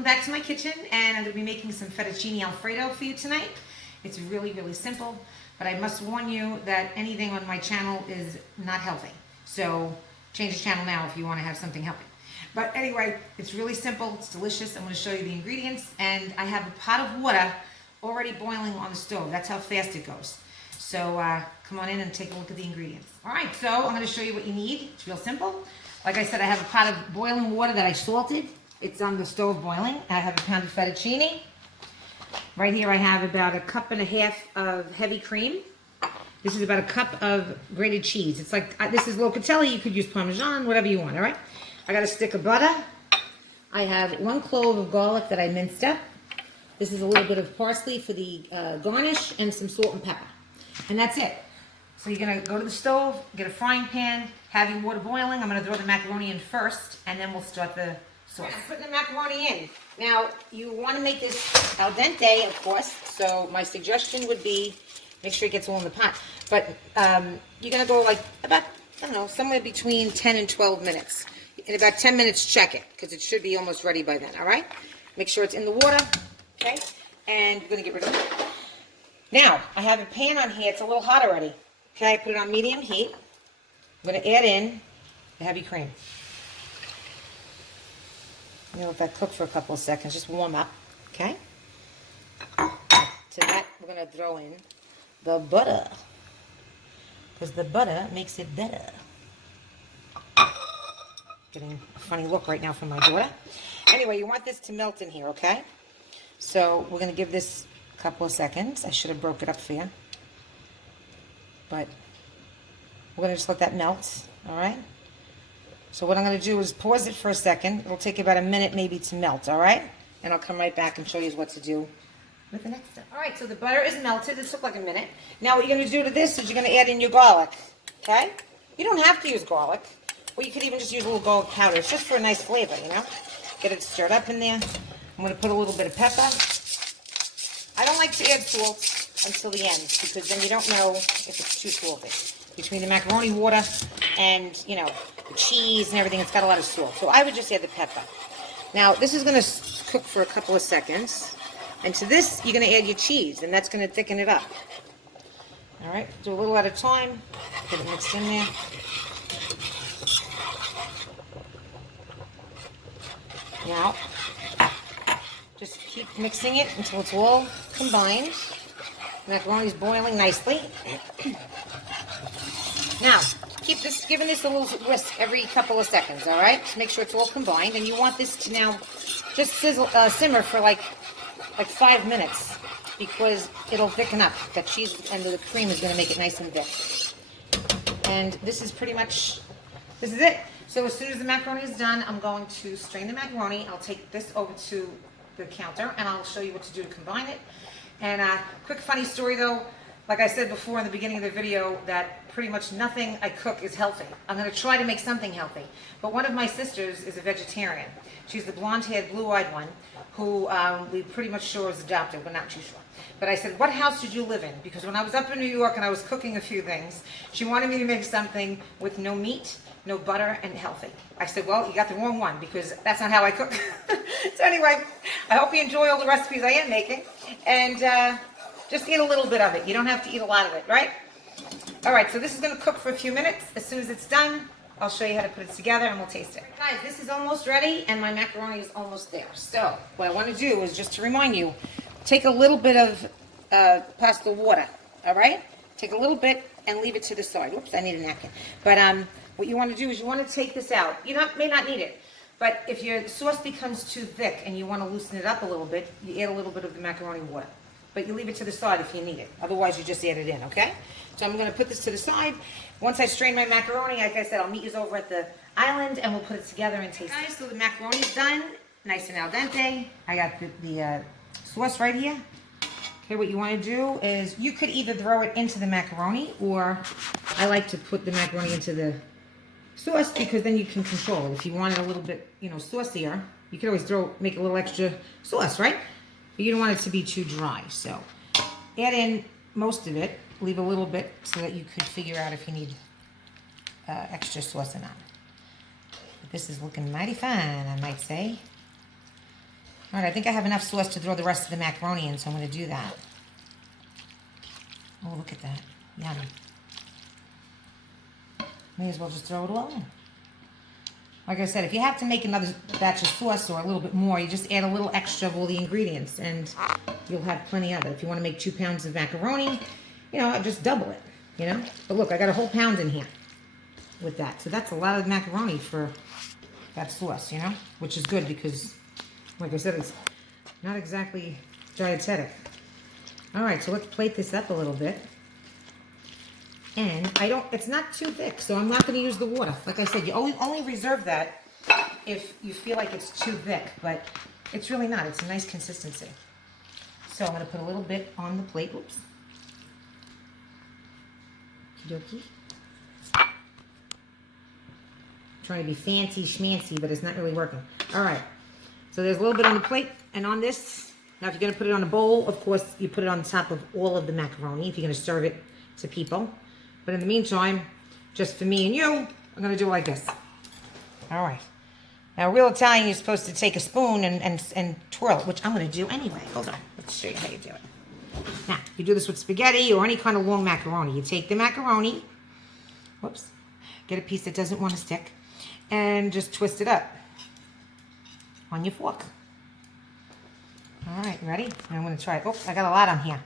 welcome back to my kitchen, and I'm going to be making some fettuccine Alfredo for you tonight. It's really, really simple, but I must warn you that anything on my channel is not healthy. So change the channel now if you want to have something healthy. But anyway, it's really simple, it's delicious. I'm going to show you the ingredients, and I have a pot of water already boiling on the stove. That's how fast it goes. So come on in and take a look at the ingredients. All right, so I'm going to show you what you need. It's real simple. Like I said, I have a pot of boiling water that I salted. It's on the stove boiling. I have a pound of fettuccine. Right here I have about a cup and a half of heavy cream. This is about a cup of grated cheese. It's like, this is locatelli. You could use Parmesan, whatever you want, all right? I got a stick of butter. I have 1 clove of garlic that I minced up. This is a little bit of parsley for the garnish, and some salt and pepper. And that's it. So you're going to go to the stove, get a frying pan, have your water boiling. I'm going to throw the macaroni in first, and then we'll start the sauce. Putting the macaroni in. Now, you want to make this al dente, of course, so my suggestion would be make sure it gets all in the pot. But you're going to go like about, I don't know, somewhere between 10 and 12 minutes. In about 10 minutes, check it, because it should be almost ready by then, all right? Make sure it's in the water, okay? And you're going to get rid of it. Now, I have a pan on here. It's a little hot already. Okay, I put it on medium heat. I'm going to add in the heavy cream. You know, let that cook for a couple of seconds. Just warm up, okay? To that, we're going to throw in the butter, because the butter makes it better. Getting a funny look right now from my daughter. Anyway, you want this to melt in here, okay? So we're going to give this a couple of seconds. I should have broke it up for you. But we're going to just let that melt, all right? So what I'm going to do is pause it for a second. It'll take about a minute maybe to melt, all right? And I'll come right back and show you what to do with the next step. All right, so the butter is melted. It took like a minute. Now what you're going to do to this is you're going to add in your garlic, okay? You don't have to use garlic. Or you could even just use a little garlic powder. It's just for a nice flavor, you know? Get it stirred up in there. I'm going to put a little bit of pepper. I don't like to add salt until the end, because then you don't know if it's too salty. Between the macaroni water and, you know, the cheese and everything, it's got a lot of salt. So I would just add the pepper. Now, this is going to cook for a couple of seconds. And to this, you're going to add your cheese, and that's going to thicken it up. All right, do a little at a time. Get it mixed in there. Now, just keep mixing it until it's all combined. The macaroni's boiling nicely. Now, keep this, giving this a little whisk every couple of seconds, all right? Just make sure it's all combined, and you want this to now just simmer for like 5 minutes, because it'll thicken up. The cheese and the cream is going to make it nice and thick. And this is pretty much, this is it. So as soon as the macaroni is done, I'm going to strain the macaroni. I'll take this over to the counter, and I'll show you what to do to combine it. And quick funny story though, like I said before in the beginning of the video, that pretty much nothing I cook is healthy. I'm going to try to make something healthy. But one of my sisters is a vegetarian. She's the blonde-haired, blue-eyed one, who we pretty much sure is adopted. We're not too sure. But I said, what house did you live in? Because when I was up in New York and I was cooking a few things, she wanted me to make something with no meat, no butter, and healthy. I said, well, you got the wrong one, because that's not how I cook. So anyway, I hope you enjoy all the recipes I am making. And just eat a little bit of it. You don't have to eat a lot of it, right? All right, so this is going to cook for a few minutes. As soon as it's done, I'll show you how to put it together, and we'll taste it. Guys, this is almost ready, and my macaroni is almost there. So what I want to do is just to remind you, take a little bit of pasta water, all right? Take a little bit and leave it to the side. Oops, I need a napkin. But what you want to do is you want to take this out. You may not need it, but if your sauce becomes too thick and you want to loosen it up a little bit, you add a little bit of the macaroni water. But you leave it to the side if you need it. Otherwise, you just add it in, okay? So I'm going to put this to the side. Once I strain my macaroni, like I said, I'll meet you over at the island, and we'll put it together and taste it. Guys, so the macaroni's done, nice and al dente. I got the sauce right here. Okay, what you want to do is you could either throw it into the macaroni, or I like to put the macaroni into the sauce, because then you can control it. If you want it a little bit, you know, saucier, you could always make a little extra sauce, right? But you don't want it to be too dry. So add in most of it, leave a little bit so that you could figure out if you need extra sauce or not. But this is looking mighty fine, I might say. All right, I think I have enough sauce to throw the rest of the macaroni in, so I'm going to do that. Oh, look at that. Yummy. May as well just throw it all in. Like I said, if you have to make another batch of sauce or a little bit more, you just add a little extra of all the ingredients and you'll have plenty of it. If you want to make 2 pounds of macaroni, you know, just double it, you know. But look, I got a whole pound in here with that. So that's a lot of macaroni for that sauce, you know, which is good because, like I said, it's not exactly dietetic. All right, so let's plate this up a little bit. And it's not too thick, so I'm not going to use the water. Like I said, you only reserve that if you feel like it's too thick, but it's really not. It's a nice consistency. So I'm going to put a little bit on the plate. Oops. Okie dokie. Trying to be fancy schmancy, but it's not really working. All right. So there's a little bit on the plate, and on this, now if you're going to put it on a bowl, of course, you put it on top of all of the macaroni if you're going to serve it to people. But in the meantime, just for me and you, I'm going to do it like this. All right. Now, real Italian, you're supposed to take a spoon and twirl it, which I'm going to do anyway. Hold on. Let's show you how you do it. Now, you do this with spaghetti or any kind of long macaroni. You take the macaroni, whoops, get a piece that doesn't want to stick, and just twist it up on your fork. All right, ready? And I'm going to try it. Oops, I got a lot on here,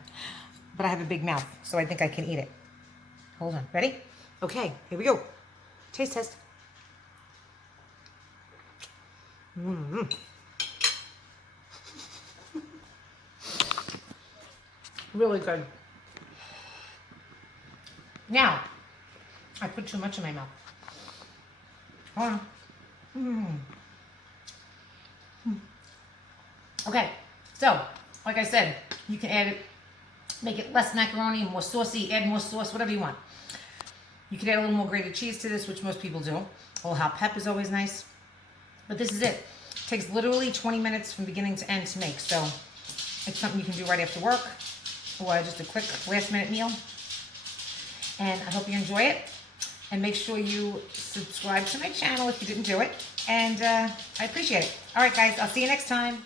but I have a big mouth, so I think I can eat it. Hold on. Ready? Okay, here we go. Taste test. Mm-hmm. Really good. Now, I put too much in my mouth. Hold on. Okay, so, like I said, you can add it, make it less macaroni, more saucy, add more sauce, whatever you want. You can add a little more grated cheese to this, which most people do. A little hot pep is always nice. But this is it. It takes literally 20 minutes from beginning to end to make. So it's something you can do right after work or just a quick last-minute meal. And I hope you enjoy it. And make sure you subscribe to my channel if you didn't do it. And I appreciate it. All right, guys. I'll see you next time.